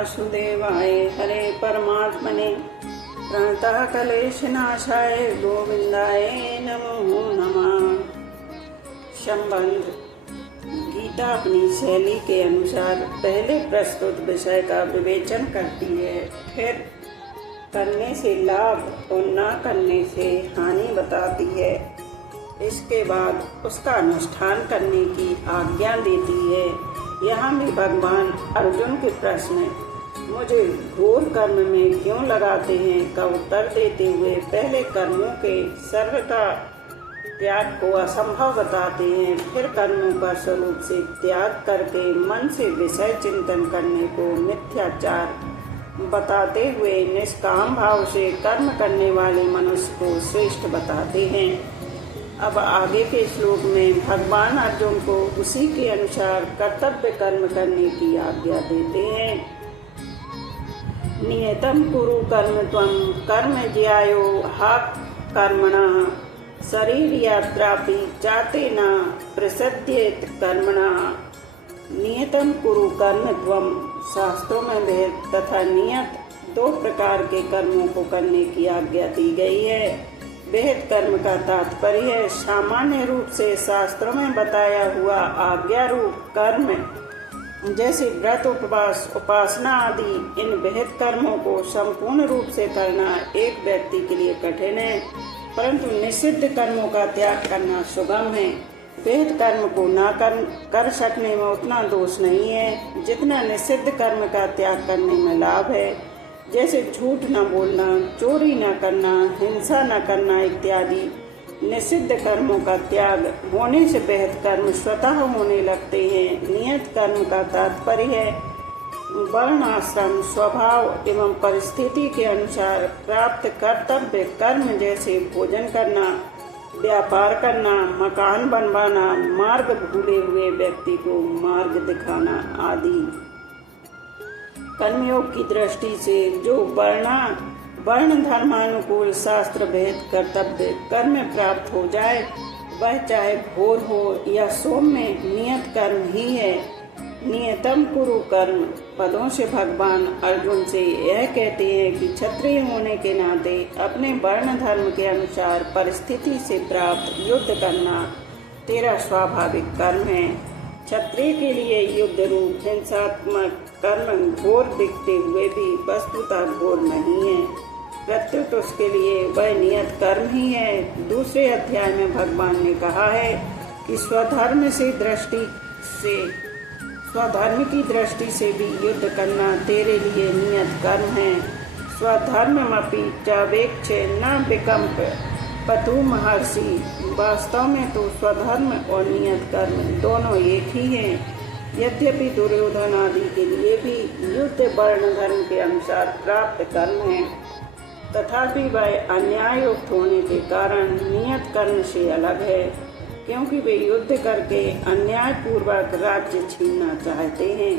वासुदेवाय हरे परमात्मने प्रणतः क्लेशनाशाय गोविंदाय नमो नमः। संबंध गीता अपनी शैली के अनुसार पहले प्रस्तुत विषय का विवेचन करती है, फिर करने से लाभ और न करने से हानि बताती है। इसके बाद उसका अनुष्ठान करने की आज्ञा देती है। यहाँ भी भगवान अर्जुन के प्रश्न मुझे घोर कर्म में क्यों लगाते हैं का उत्तर देते हुए पहले कर्मों के सर्वथा त्याग को असंभव बताते हैं, फिर कर्मों का स्वरूप से त्याग करके मन से विषय चिंतन करने को मिथ्याचार बताते हुए निष्काम भाव से कर्म करने वाले मनुष्य को श्रेष्ठ बताते हैं। अब आगे के श्लोक में भगवान अर्जुन को उसी के अनुसार कर्तव्य कर्म करने की आज्ञा देते हैं। नियतम कुरु कर्म त्वं कर्म ज्यायो हा कर्मणः शरीर यात्रापि चाते न प्रसिद्ध्येत कर्मणः। नियतम कुरु कर्म त्वं शास्त्रों में भेद तथा नियत दो प्रकार के कर्मों को करने की आज्ञा दी गई है। वेद कर्म का तात्पर्य सामान्य रूप से शास्त्रों में बताया हुआ आज्ञा रूप कर्म जैसे व्रत, उपवास, उपासना आदि। इन वेद कर्मों को संपूर्ण रूप से करना एक व्यक्ति के लिए कठिन है, परंतु निषिद्ध कर्मों का त्याग करना सुगम है। वेद कर्म को न कर सकने में उतना दोष नहीं है जितना निषिद्ध कर्म का त्याग करने में लाभ है, जैसे झूठ न बोलना, चोरी न करना, हिंसा न करना इत्यादि। निषिद्ध कर्मों का त्याग होने से वेद कर्म स्वतः होने लगते हैं। नियत कर्म का तात्पर्य है वर्ण, आश्रम, स्वभाव एवं परिस्थिति के अनुसार प्राप्त कर्तव्य कर्म, जैसे भोजन करना, व्यापार करना, मकान बनवाना, मार्ग भूले हुए व्यक्ति को मार्ग दिखाना आदि। कर्मयोग की दृष्टि से जो वर्ण धर्मानुकूल शास्त्र भेद कर्तव्य कर्म प्राप्त हो जाए, वह चाहे घोर हो या सौम्य नियत कर्म ही है। नियतम कुरु कर्म पदों से भगवान अर्जुन से यह कहते हैं कि क्षत्रिय होने के नाते अपने वर्ण धर्म के अनुसार परिस्थिति से प्राप्त युद्ध करना तेरा स्वाभाविक कर्म है। क्षत्रिय के लिए युद्ध रूप हिंसात्मक कर्म घोर दिखते हुए भी वस्तुतः घोर नहीं है, प्रत्युत उसके लिए वह नियत कर्म ही है। दूसरे अध्याय में भगवान ने कहा है कि स्वधर्म की दृष्टि से भी युद्ध करना तेरे लिए नियत कर्म है। स्वधर्ममपि चावेक्षे न विकम्प पतु महर्षि। वास्तव में तो स्वधर्म और नियत कर्म दोनों एक ही हैं। यद्यपि दुर्योधन आदि के लिए भी युद्ध वर्ण धर्म के अनुसार प्राप्त कर्म है, तथापि वह अन्याययुक्त होने के कारण नियत कर्म से अलग है, क्योंकि वे युद्ध करके अन्याय पूर्वक राज्य छीनना चाहते हैं।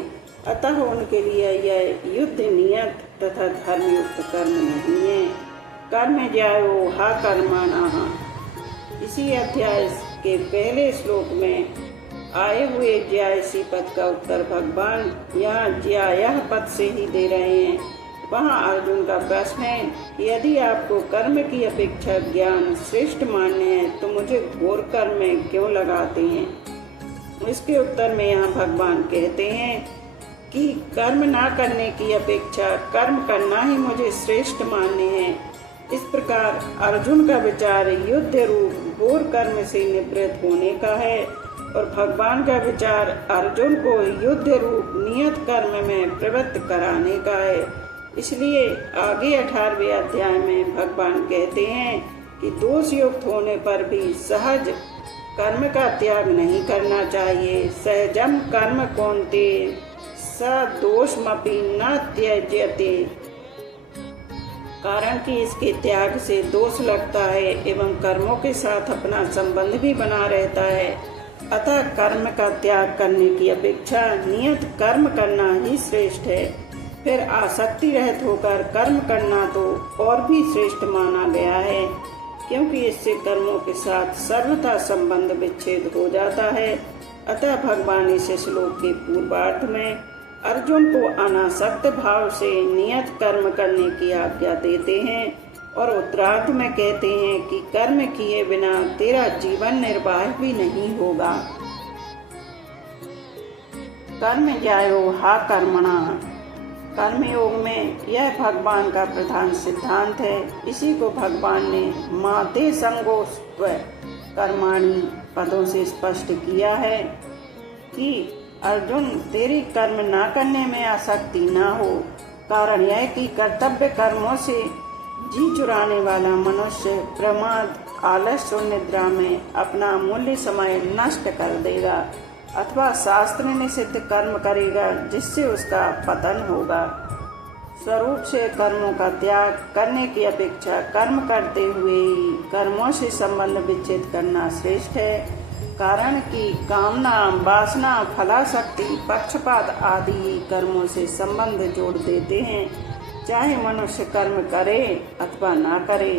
अतः उनके लिए यह युद्ध नियत तथा धर्मयुक्त कर्म नहीं है। कर्म ज्यायो हा कर्मणः। इसी अध्याय के पहले श्लोक में आए हुए ज्यायसी पद का उत्तर भगवान यहाँ ज्यायः पद से ही दे रहे हैं। वहाँ अर्जुन का प्रश्न है कि यदि आपको कर्म की अपेक्षा ज्ञान श्रेष्ठ मान्य है तो मुझे घोर कर्म में क्यों लगाते हैं। इसके उत्तर में यहाँ भगवान कहते हैं कि कर्म ना करने की अपेक्षा कर्म करना ही मुझे श्रेष्ठ मान्य है। इस प्रकार अर्जुन का विचार युद्ध रूप घोर कर्म से निवृत्त होने का है और भगवान का विचार अर्जुन को युद्ध रूप नियत कर्म में प्रवृत्त कराने का है। इसलिए आगे 18वें अध्याय में भगवान कहते हैं कि दोष युक्त होने पर भी सहज कर्म का त्याग नहीं करना चाहिए। सहजम कर्म कौन्ते स दोषमपि न त्यज्यते। कारण कि इसके त्याग से दोष लगता है एवं कर्मों के साथ अपना संबंध भी बना रहता है। अतः कर्म का त्याग करने की अपेक्षा नियत कर्म करना ही श्रेष्ठ है। फिर आसक्ति रहित होकर कर्म करना तो और भी श्रेष्ठ माना गया है, क्योंकि इससे कर्मों के साथ सर्वथा संबंध विच्छेद हो जाता है। अतः भगवान इस श्लोक के पूर्वार्ध में अर्जुन को अनासक्त भाव से नियत कर्म करने की आज्ञा देते हैं और उत्तरार्ध में कहते हैं कि कर्म किए बिना तेरा जीवन निर्वाह भी नहीं होगा। कर्म ज्यायो हा कर्मणा। कर्मयोग में यह भगवान का प्रधान सिद्धांत है। इसी को भगवान ने माते संगोस्त्व कर्माणि पदों से स्पष्ट किया है कि अर्जुन तेरी कर्म ना करने में आसक्ति ना हो। कारण यह कि कर्तव्य कर्मों से जी चुराने वाला मनुष्य प्रमाद, आलस्य और निद्रा में अपना मूल्य समय नष्ट कर देगा अथवा शास्त्र निषिद्ध कर्म करेगा जिससे उसका पतन होगा। स्वरूप से कर्मों का त्याग करने की अपेक्षा कर्म करते हुए ही कर्मों से संबंध विच्छेद करना श्रेष्ठ है। कारण कि कामना, वासना, फलाशक्ति, पक्षपात आदि कर्मों से संबंध जोड़ देते हैं। चाहे मनुष्य कर्म करे अथवा ना करे,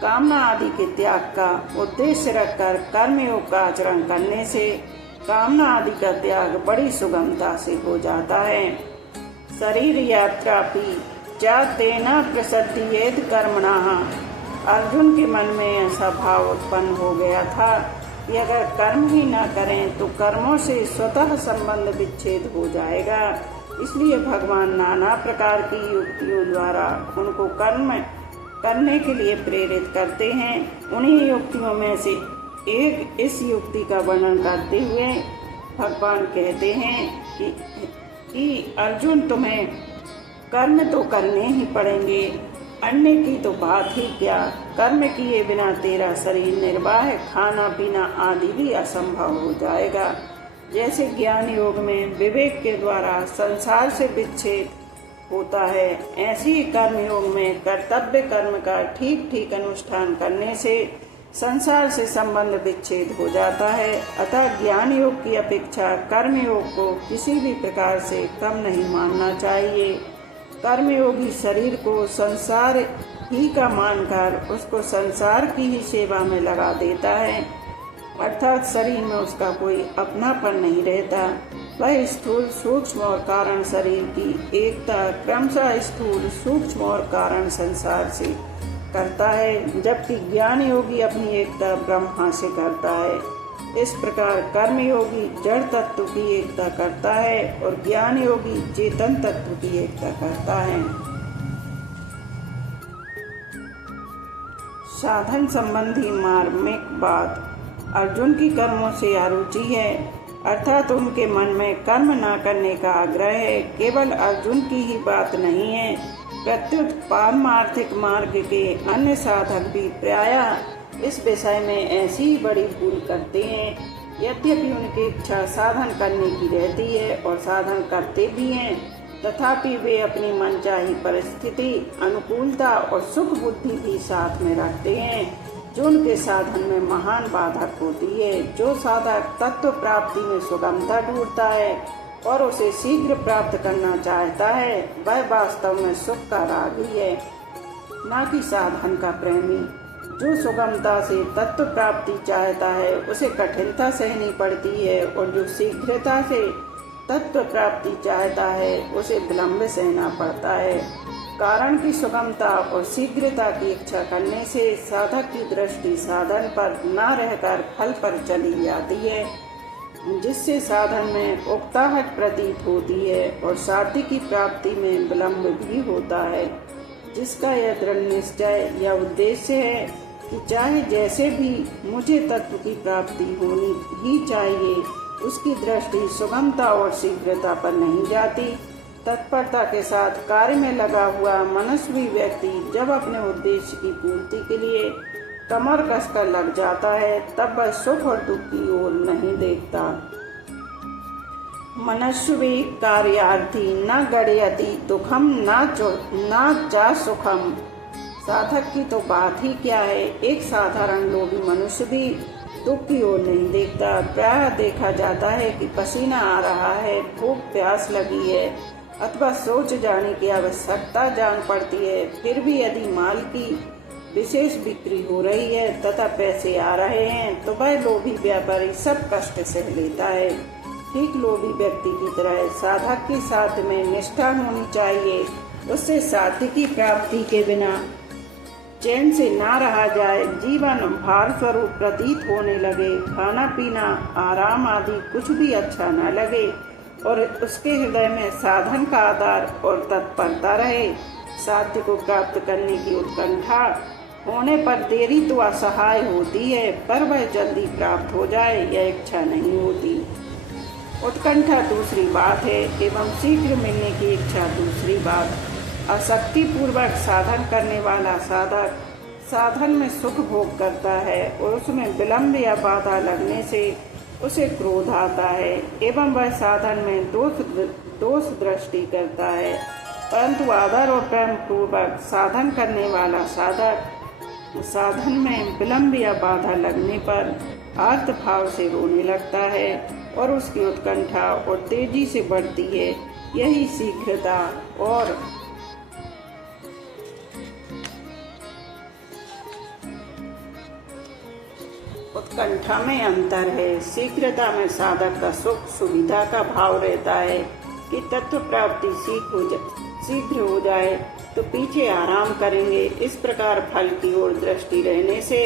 कामना आदि के त्याग का उद्देश्य रखकर कर्मयोग का आचरण करने से कामना आदि का त्याग बड़ी सुगमता से हो जाता है। शरीर यात्रापि चा तेना प्रसिद्धियेद कर्मणाः। अर्जुन के मन में ऐसा भाव उत्पन्न हो गया था कि अगर कर्म ही न करें तो कर्मों से स्वतः संबंध विच्छेद हो जाएगा। इसलिए भगवान नाना प्रकार की युक्तियों द्वारा उनको कर्म करने के लिए प्रेरित करते हैं। उन्हीं युक्तियों में से एक इस युक्ति का वर्णन करते हुए भगवान कहते हैं कि अर्जुन तुम्हें कर्म तो करने ही पड़ेंगे, अन्य की तो बात ही क्या। कर्म किए बिना तेरा शरीर निर्वाह, खाना पीना आदि भी असंभव हो जाएगा। जैसे ज्ञान योग में विवेक के द्वारा संसार से विच्छेद होता है, ऐसे ही कर्म योग में कर्तव्य कर्म का ठीक ठीक अनुष्ठान करने से संसार से संबंध विच्छेद हो जाता है। अतः ज्ञान योग की अपेक्षा कर्म योग को किसी भी प्रकार से कम नहीं मानना चाहिए। कर्मयोगी शरीर को संसार ही का मानकर उसको संसार की ही सेवा में लगा देता है, अर्थात शरीर में उसका कोई अपनापन नहीं रहता। वह स्थूल, सूक्ष्म और कारण शरीर की एकता क्रमशः स्थूल, सूक्ष्म और कारण संसार से करता है, जबकि ज्ञान योगी अपनी एकता ब्रह्मा से करता है। इस प्रकार कर्मयोगी जड़ तत्व की एकता करता है और ज्ञान योगी चेतन तत्व की एकता करता है। साधन संबंधी मार्मिक बात। अर्जुन की कर्मों से अरुचि है, अर्थात उनके मन में कर्म न करने का आग्रह है। केवल अर्जुन की ही बात नहीं है, प्रत्युत पारमार्थिक मार्ग के अन्य साधक भी प्रायः इस विषय में ऐसी ही बड़ी भूल करते हैं। यद्यपि उनकी इच्छा साधन करने की रहती है और साधन करते भी हैं, तथापि वे अपनी मनचाही परिस्थिति, अनुकूलता और सुख बुद्धि भी साथ में रखते हैं, जो उनके साधन में महान बाधक होती है। जो साधक तत्व प्राप्ति में सुगमता ढूंढता है और उसे शीघ्र प्राप्त करना चाहता है, वह वास्तव में सुख का रागी है, न कि साधन का प्रेमी। जो सुगमता से तत्व प्राप्ति चाहता है उसे कठिनता सहनी पड़ती है, और जो शीघ्रता से तत्व प्राप्ति चाहता है उसे विलंब सहना पड़ता है। कारण की सुगमता और शीघ्रता की इच्छा करने से साधक की दृष्टि साधन पर न रहकर फल पर चली जाती है, जिससे साधन में उकताहट प्रतीत होती है और साध्य की प्राप्ति में विलंब भी होता है। जिसका यह दृढ़ निश्चय या उद्देश्य है कि चाहे जैसे भी मुझे तत्व की प्राप्ति होनी ही चाहिए, उसकी दृष्टि सुगमता और शीघ्रता पर नहीं जाती। तत्परता के साथ कार्य में लगा हुआ मनस्वी व्यक्ति जब अपने उद्देश्य की पूर्ति के लिए कमर कसकर लग जाता है, तब वह सुख और दुख की ओर नहीं देखता। मनस्वी कार्यार्थी न गड़यति दुखम न चा सुखम। साधक की तो बात ही क्या है, एक साधारण लोभी मनुष्य भी दुख की ओर नहीं देखता। प्रायः देखा जाता है कि पसीना आ रहा है, भूख प्यास लगी है अथवा सोच जाने की आवश्यकता जान पड़ती है, फिर भी यदि माल की विशेष बिक्री हो रही है तथा पैसे आ रहे हैं तो वह लोभी व्यापारी सब कष्ट सह लेता है। ठीक लोभी व्यक्ति की तरह साधक के साथ में निष्ठा होनी चाहिए। उससे साध्य की प्राप्ति के बिना चैन से ना रहा जाए। जीवन भार स्वरूप प्रतीत होने लगे। खाना पीना आराम आदि कुछ भी अच्छा न लगे और उसके हृदय में साधन का आधार और तत्परता रहे। साध्य को प्राप्त करने की उत्कंठा होने पर देरी तो असहाय होती है, पर वह जल्दी प्राप्त हो जाए यह इच्छा नहीं होती। उत्कंठा दूसरी बात है एवं शीघ्र मिलने की इच्छा दूसरी बात। आसक्ति पूर्वक साधन करने वाला साधक साधन में सुख भोग करता है और उसमें विलंब या बाधा लगने से उसे क्रोध आता है एवं वह साधन में दोष दृष्टि करता है। परंतु आदर और प्रेम पूर्वक साधन करने वाला साधक साधन में विलंब या बाधा लगने पर आर्त भाव से रोने लगता है और उसकी उत्कंठा और तेजी से बढ़ती है। यही शीघ्रता और उत्कंठा में अंतर है। शीघ्रता में साधक का सुख सुविधा का भाव रहता है कि तत्व प्राप्ति शीघ्र हो जाए तो पीछे आराम करेंगे। इस प्रकार फल की ओर दृष्टि रहने से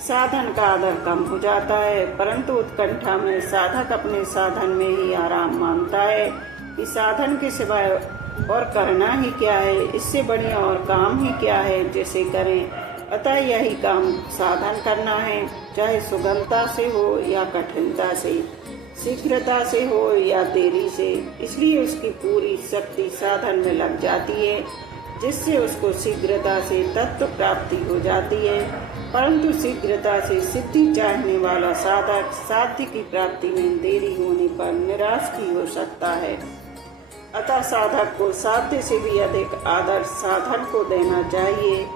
साधन का आदर कम हो जाता है। परंतु उत्कंठा में साधक अपने साधन में ही आराम मानता है कि साधन के सिवाय और करना ही क्या है, इससे बढ़िया और काम ही क्या है जिसे करें। अतः यही काम साधन करना है, चाहे सुगमता से हो या कठिनता से, शीघ्रता से हो या देरी से। इसलिए उसकी पूरी शक्ति साधन में लग जाती है, जिससे उसको शीघ्रता से तत्व प्राप्ति हो जाती है। परंतु शीघ्रता से सिद्धि चाहने वाला साधक साध्य की प्राप्ति में देरी होने पर निराश भी हो सकता है। अतः साधक को साध्य से भी अधिक आदर साधन को देना चाहिए।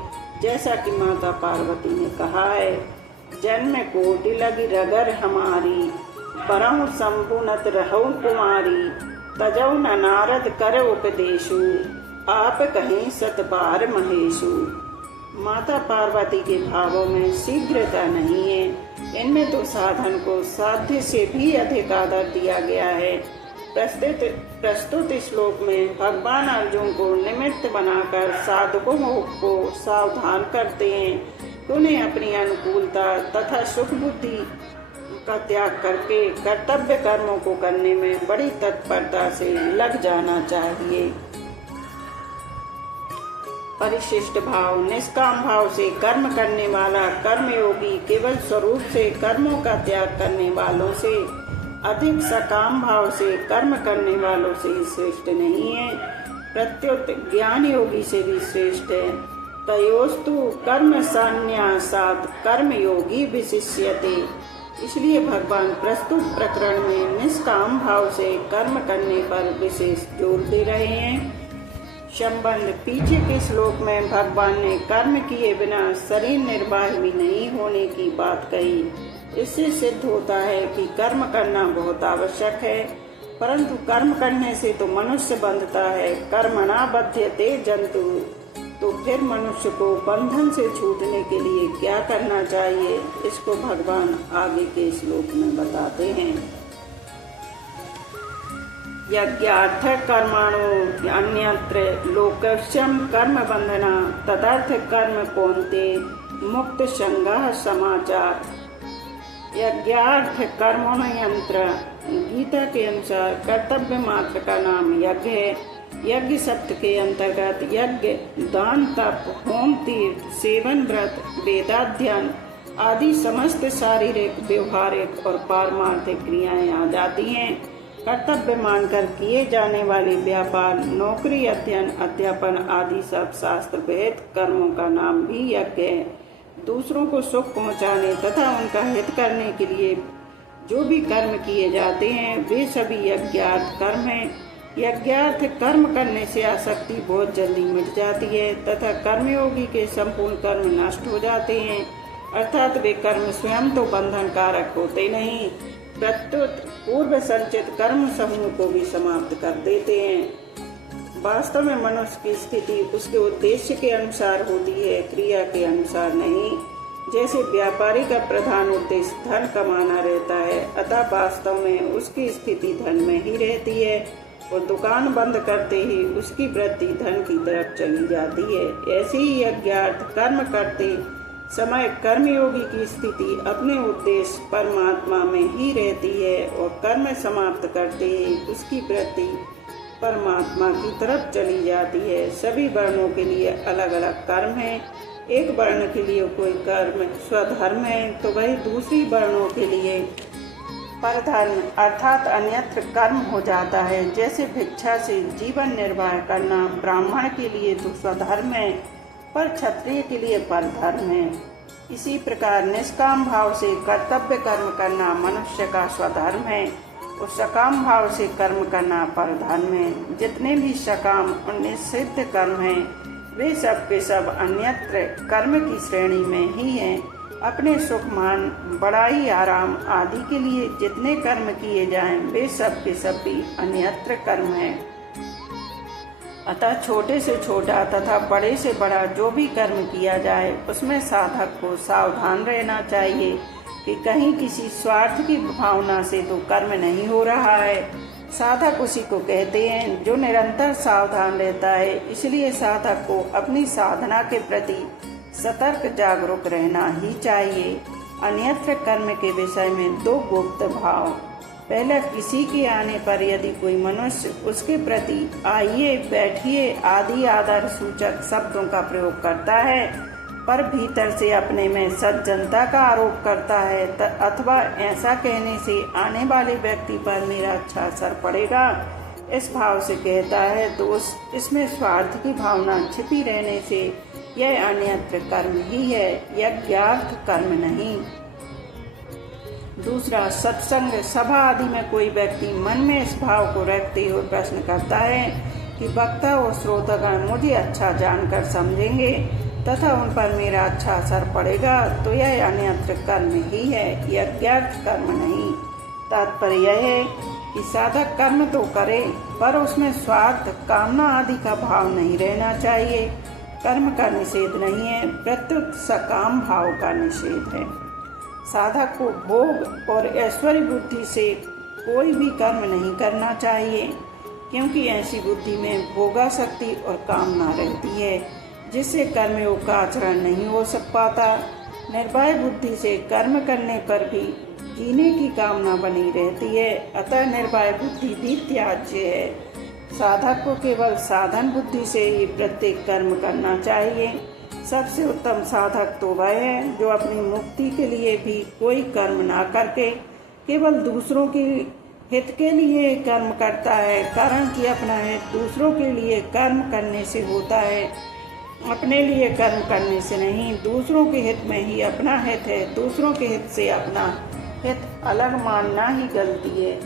जैसा कि माता पार्वती ने कहा है, जन्म कोटि लगी रगर हमारी, परहु संपुनत रहु कुमारी, तजौ न नारद कर उपदेशु, आप कहीं सतबार महेशु। माता पार्वती के भावों में शीघ्रता नहीं है। इनमें तो साधन को साध्य से भी अधिक आदर दिया गया है। प्रस्तुत श्लोक में भगवान अर्जुन को निमित्त बनाकर साधकों को सावधान करते हैं। उन्हें अपनी अनुकूलता तथा सुख बुद्धि का त्याग करके कर्तव्य कर्मों को करने में बड़ी तत्परता से लग जाना चाहिए। परिशिष्ट भाव निष्काम भाव से कर्म करने वाला कर्मयोगी केवल स्वरूप से कर्मों का त्याग करने वालों से अधिक सकाम भाव से कर्म करने वालों से श्रेष्ठ नहीं है, प्रत्युत ज्ञान योगी से भी श्रेष्ठ है। तयोस्तु कर्म संन्यासात् कर्म योगी विशिष्यते। इसलिए भगवान प्रस्तुत प्रकरण में निष्काम भाव से कर्म करने पर विशेष जोर दे रहे हैं। संबंध पीछे के श्लोक में भगवान ने कर्म किए बिना शरीर निर्वाह भी नहीं होने की बात कही। इससे सिद्ध होता है कि कर्म करना बहुत आवश्यक है, परंतु कर्म करने से तो मनुष्य बंधता है। कर्मणा बध्यते जंतु। तो फिर मनुष्य को बंधन से छूटने के लिए क्या करना चाहिए, इसको भगवान आगे के श्लोक में बताते हैं। यज्ञार्थ कर्मणो अन्यत्र लोकस्यम कर्म बंधना तदर्थ कर्म कौन्ते मुक्त संगः समाचार। यज्ञार्थ कर्मण्यंत्र गीता के अनुसार कर्तव्य मात्र का नाम यज्ञ है। यज्ञ शब्द के अंतर्गत यज्ञ, दान, तप, होम, तीर्थ, सेवन, व्रत, वेदाध्ययन आदि समस्त शारीरिक, व्यवहारिक और पारमार्थिक क्रियाएं आ जाती हैं। कर्तव्य मानकर किए जाने वाले व्यापार, नौकरी, अध्ययन, अध्यापन आदि सब शास्त्र विहित कर्मों का नाम भी यज्ञ है। दूसरों को सुख पहुंचाने तथा उनका हित करने के लिए जो भी कर्म किए जाते हैं वे सभी यज्ञार्थ कर्म हैं। यज्ञार्थ कर्म करने से आसक्ति बहुत जल्दी मिट जाती है तथा कर्मयोगी के संपूर्ण कर्म नष्ट हो जाते हैं, अर्थात वे कर्म स्वयं तो बंधन कारक होते नहीं, प्रत्युत पूर्व संचित कर्म समूह को भी समाप्त कर देते हैं। वास्तव में मनुष्य की स्थिति उसके उद्देश्य के अनुसार होती है, क्रिया के अनुसार नहीं। जैसे व्यापारी का प्रधान उद्देश्य धन कमाना रहता है, अतः वास्तव में उसकी स्थिति धन में ही रहती है और दुकान बंद करते ही उसकी वृत्ति धन की तरफ चली जाती है। ऐसे ही यज्ञार्थ कर्म करते समय कर्मयोगी की स्थिति अपने उद्देश्य परमात्मा में ही रहती है और कर्म समाप्त करते ही उसकी वृत्ति परमात्मा की तरफ चली जाती है। सभी वर्णों के लिए अलग अलग कर्म है। एक वर्ण के लिए कोई कर्म स्वधर्म है तो वही दूसरी वर्णों के लिए परधर्म अर्थात अन्यत्र कर्म हो जाता है। जैसे भिक्षा से जीवन निर्वाह करना ब्राह्मण के लिए तो स्वधर्म है पर क्षत्रिय के लिए परधर्म है। इसी प्रकार निष्काम भाव से कर्तव्य कर्म करना मनुष्य का स्वधर्म है और सकाम भाव से कर्म करना परधर्म है। जितने भी सकाम और निषिद्ध कर्म हैं वे सब के सब अन्यत्र कर्म की श्रेणी में ही हैं। अपने सुख मान बड़ाई आराम आदि के लिए जितने कर्म किए जाएं वे सब के सब भी अन्यत्र कर्म हैं। अतः छोटे से छोटा तथा बड़े से बड़ा जो भी कर्म किया जाए उसमें साधक को सावधान रहना चाहिए कि कहीं किसी स्वार्थ की भावना से तो कर्म नहीं हो रहा है। साधक उसी को कहते हैं जो निरंतर सावधान रहता है। इसलिए साधक को अपनी साधना के प्रति सतर्क जागरूक रहना ही चाहिए। अन्यत्र कर्म के विषय में दो गुप्त भाव। पहले, किसी के आने पर यदि कोई मनुष्य उसके प्रति आइए बैठिए आदि आदर सूचक शब्दों का प्रयोग करता है पर भीतर से अपने में सज्जनता का आरोप करता है अथवा ऐसा कहने से आने वाले व्यक्ति पर मेरा अच्छा असर पड़ेगा इस भाव से कहता है तो इसमें स्वार्थ की भावना छिपी रहने से यह अन्यत्र कर्म ही है, यज्ञार्थ कर्म नहीं। दूसरा, सत्संग सभा आदि में कोई व्यक्ति मन में इस भाव को रखते हुए प्रश्न करता है कि वक्ता और श्रोतागण मुझे अच्छा जानकर समझेंगे तथा उन पर मेरा अच्छा असर पड़ेगा तो यह अन्यत्र कर्म ही है, यज्ञार्थ कर्म नहीं। तात्पर्य यह है कि साधक कर्म तो करे पर उसमें स्वार्थ कामना आदि का भाव नहीं रहना चाहिए। कर्म का निषेध नहीं है, प्रत्युत सकाम भाव का निषेध है। साधक को भोग और ऐश्वर्य बुद्धि से कोई भी कर्म नहीं करना चाहिए क्योंकि ऐसी बुद्धि में भोगासक्ति और कामना रहती है जिससे कर्मयोग का आचरण नहीं हो पाता। निर्भय बुद्धि से कर्म करने पर भी जीने की कामना बनी रहती है, अतः निर्भय बुद्धि भी त्याज्य है। साधक को केवल साधन बुद्धि से ही प्रत्येक कर्म करना चाहिए। सबसे उत्तम साधक तो वह है जो अपनी मुक्ति के लिए भी कोई कर्म ना करके केवल दूसरों के हित के लिए कर्म करता है। कारण कि अपना हित दूसरों के लिए कर्म करने से होता है, अपने लिए कर्म करने से नहीं। दूसरों के हित में ही अपना हित है, दूसरों के हित से अपना हित अलग मानना ही गलती है।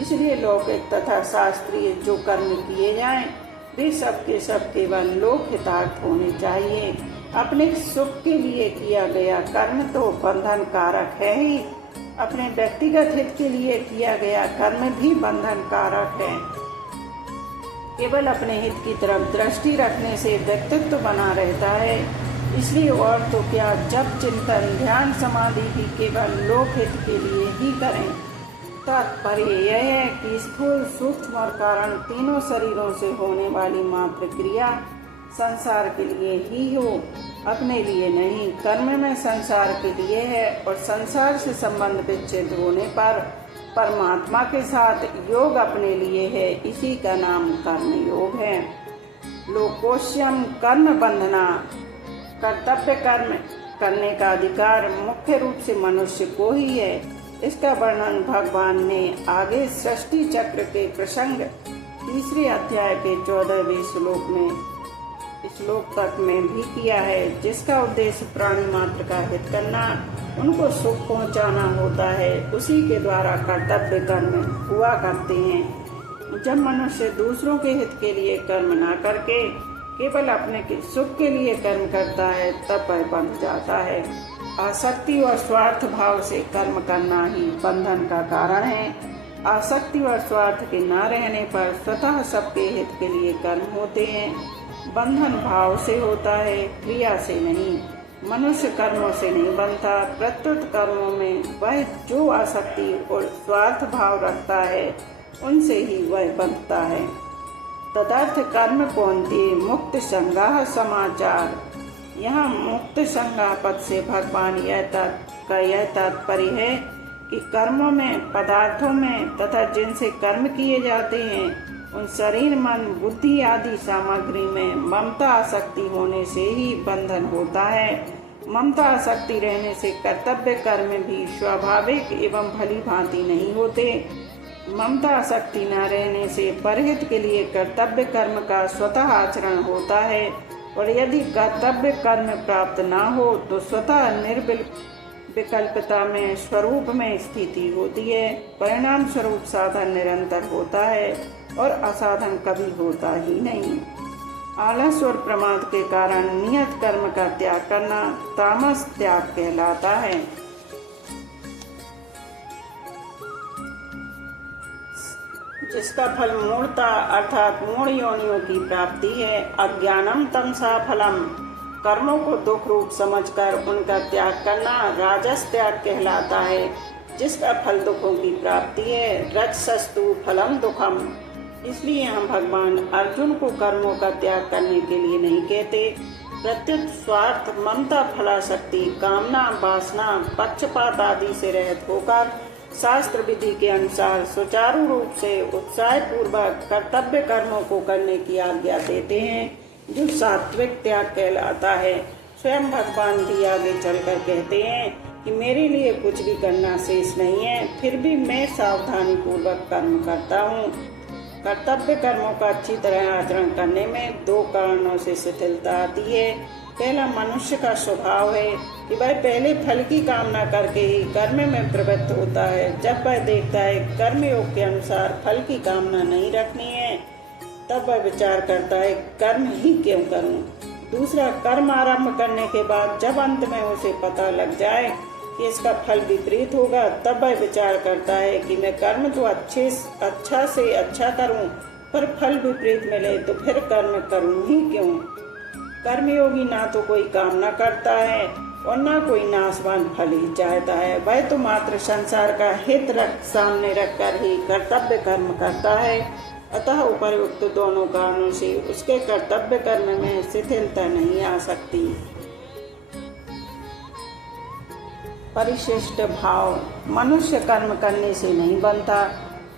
इसलिए लौकिक तथा शास्त्रीय जो कर्म किए जाएं वे सब के सब केवल लोक हितार्थ होने चाहिए। अपने सुख के लिए किया गया कर्म तो बंधन कारक है ही, अपने व्यक्तिगत हित के लिए किया गया कर्म भी बंधन कारक है। केवल अपने हित की तरफ दृष्टि रखने से व्यक्तित्व बना रहता है। इसलिए और तो क्या, जब चिंतन ध्यान समाधि भी केवल लोक हित के लिए ही करें। तात्पर्य यह है कि स्थूल सूक्ष्म और कारण तीनों शरीरों से होने वाली मात्र क्रिया संसार के लिए ही हो, अपने लिए नहीं। कर्म में संसार के लिए है और संसार से संबंध विच्छेद होने पर परमात्मा के साथ योग अपने लिए है, इसी का नाम कर्म योग है। लोकोष्यम कर्म बंधना, कर्तव्य कर्म करने का अधिकार मुख्य रूप से मनुष्य को ही है। इसका वर्णन भगवान ने आगे सृष्टि चक्र के प्रसंग 3 अध्याय के 14वें श्लोक तक में भी किया है, जिसका उद्देश्य प्राणी मात्र का हित करना, उनको सुख पहुंचाना होता है। उसी के द्वारा कर्तव्य कर्म हुआ करते हैं। जब मनुष्य दूसरों के हित के लिए कर्म न करके केवल अपने के सुख के लिए कर्म करता है तब वह बंध जाता है। आसक्ति और स्वार्थ भाव से कर्म करना ही बंधन का कारण है। आसक्ति और स्वार्थ के न रहने पर स्वतः सबके हित के लिए कर्म होते हैं। बंधन भाव से होता है, क्रिया से नहीं। मनुष्य कर्मों से नहीं बनता, प्रत्युत कर्मों में वह जो आसक्ति और स्वार्थ भाव रखता है उनसे ही वह बंधता है। तदर्थ कर्म कौन्तेय मुक्त संज्ञा समाचार। यहाँ मुक्त संज्ञा पद से भगवान यह तात्पर्य है कि कर्मों में, पदार्थों में तथा जिनसे कर्म किए जाते हैं उन शरीर, मन, बुद्धि आदि सामग्री में ममता आसक्ति होने से ही बंधन होता है। ममता आसक्ति रहने से कर्तव्य कर्म भी स्वाभाविक एवं भली भांति नहीं होते। ममता आसक्ति न रहने से परहित के लिए कर्तव्य कर्म का स्वतः आचरण होता है, और यदि कर्तव्य कर्म प्राप्त न हो तो स्वतः निर्विकल्पता में स्वरूप में स्थिति होती है। परिणाम स्वरूप साधन निरंतर होता है और असाधन कभी होता ही नहीं। आलस और प्रमाद के कारण नियत कर्म का त्याग करना तामस त्याग कहलाता है। जिसका फल मूढ़ता अर्थात मूढ़ योनियों की प्राप्ति है। अज्ञानम तमसा फलम, कर्मों को दुख रूप समझकर उनका त्याग करना राजस त्याग कहलाता है। जिसका फल दुखों की प्राप्ति है। रजसस्तु फलम दुखम, इसलिए हम भगवान अर्जुन को कर्मों का त्याग करने के लिए नहीं कहते। प्रत्युत स्वार्थ, ममता, फलाशक्ति, कामना, वासना, पक्षपात आदि से रहित होकर शास्त्र विधि के अनुसार सुचारू रूप से उत्साह पूर्वक कर्तव्य कर्मों को करने की आज्ञा देते हैं, जो सात्विक त्याग कहलाता है। स्वयं भगवान भी आगे चलकर कहते हैं कि मेरे लिए कुछ भी करना शेष नहीं है, फिर भी मैं सावधानी पूर्वक कर्म करता हूँ। कर्तव्य कर्मों का अच्छी तरह आचरण करने में दो कारणों से शिथिलता आती है। पहला, मनुष्य का स्वभाव है कि वह पहले फल की कामना करके ही कर्म में प्रवृत्त होता है। जब वह देखता है कर्मयोग के अनुसार फल की कामना नहीं रखनी है, तब वह विचार करता है कर्म ही क्यों करूं। दूसरा, कर्म आरंभ करने के बाद जब अंत में उसे पता लग जाए कि इसका फल विपरीत होगा, तब वह विचार करता है कि मैं कर्म तो अच्छा से अच्छा करूं, पर फल विपरीत मिले तो फिर कर्म करूं ही क्यों। कर्मयोगी ना तो कोई कामना करता है और ना कोई नाशवान फल ही चाहता है। वह तो मात्र संसार का हित सामने रखकर ही कर्तव्य कर्म करता है। अतः उपर्युक्त दोनों कारणों से उसके कर्तव्य कर्म में शिथिलता नहीं आ सकती। परिशिष्ट भाव, मनुष्य कर्म करने से नहीं बनता,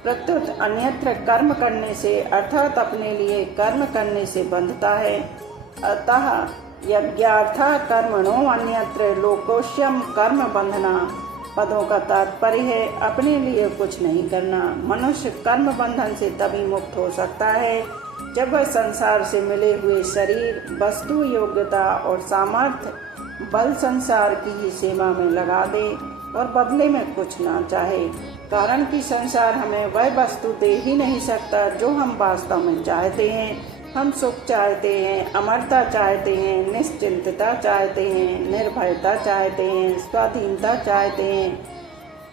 प्रत्युत अन्यत्र कर्म करने से अर्थात अपने लिए कर्म करने से बंधता है। अतः यज्ञार्थ कर्मणो अन्यत्र लोकोष्यम कर्म बंधना पदों का तात्पर्य है अपने लिए कुछ नहीं करना। मनुष्य कर्म बंधन से तभी मुक्त हो सकता है जब वह संसार से मिले हुए शरीर, वस्तु, योग्यता और सामर्थ्य बल संसार की ही सेवा में लगा दे और बदले में कुछ ना चाहे। कारण कि संसार हमें वह वस्तु दे ही नहीं सकता जो हम वास्तव में चाहते हैं। हम सुख चाहते हैं, अमरता चाहते हैं, निश्चिंतता चाहते हैं, निर्भयता चाहते हैं, स्वाधीनता चाहते हैं,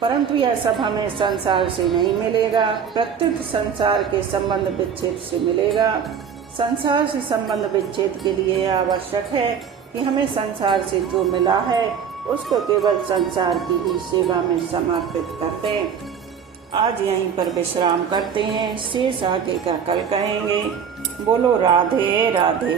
परंतु यह सब हमें संसार से नहीं मिलेगा, प्रत्युत संसार के संबंध विच्छेद से मिलेगा। संसार से संबंध विच्छेद के लिए आवश्यक है कि हमें संसार से जो मिला है उसको केवल संसार की ही सेवा में समर्पित कर दें। आज यहीं पर विश्राम करते हैं, शेष आगे का कल कहेंगे। बोलो राधे राधे।